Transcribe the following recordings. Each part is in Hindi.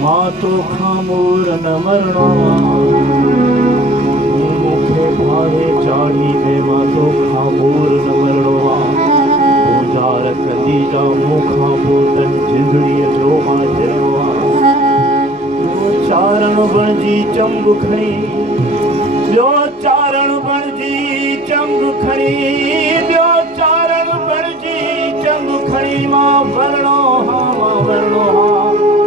मां तो खामोर न मरणो मूंखे भावे चाढ़ी में मां तो खामोर न मरणो गुज़ार कंदी जा मूंखां पोइ तन जिंदड़ीअ जो मां झरणो चारण बणजी चंग खणी ॿियो चारण बणजी चंग खणी ॿियो चारण बणजी चंग खणी मां वरणो हा मां वरणो हा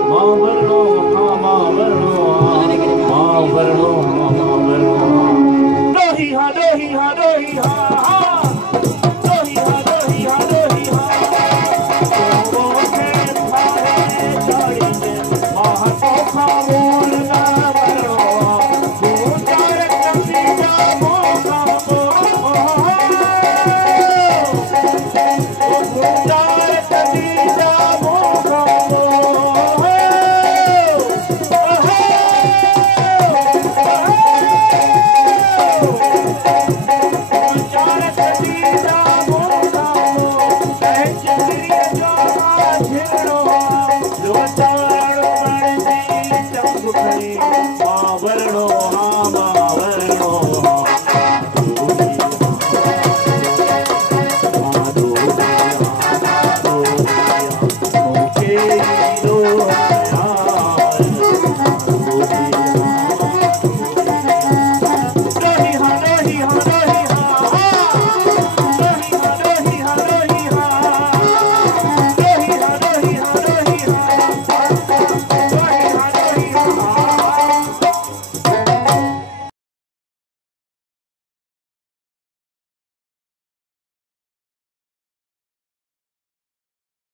मां वरणो हा मां वरणो हा मां वरणो हा मां वरणो हा दोही हा दोही हा दोही हा दोही हा दोही हा दोही हा मूंखे भावे चाढ़ी में मां तो खामोर न मरणो Hero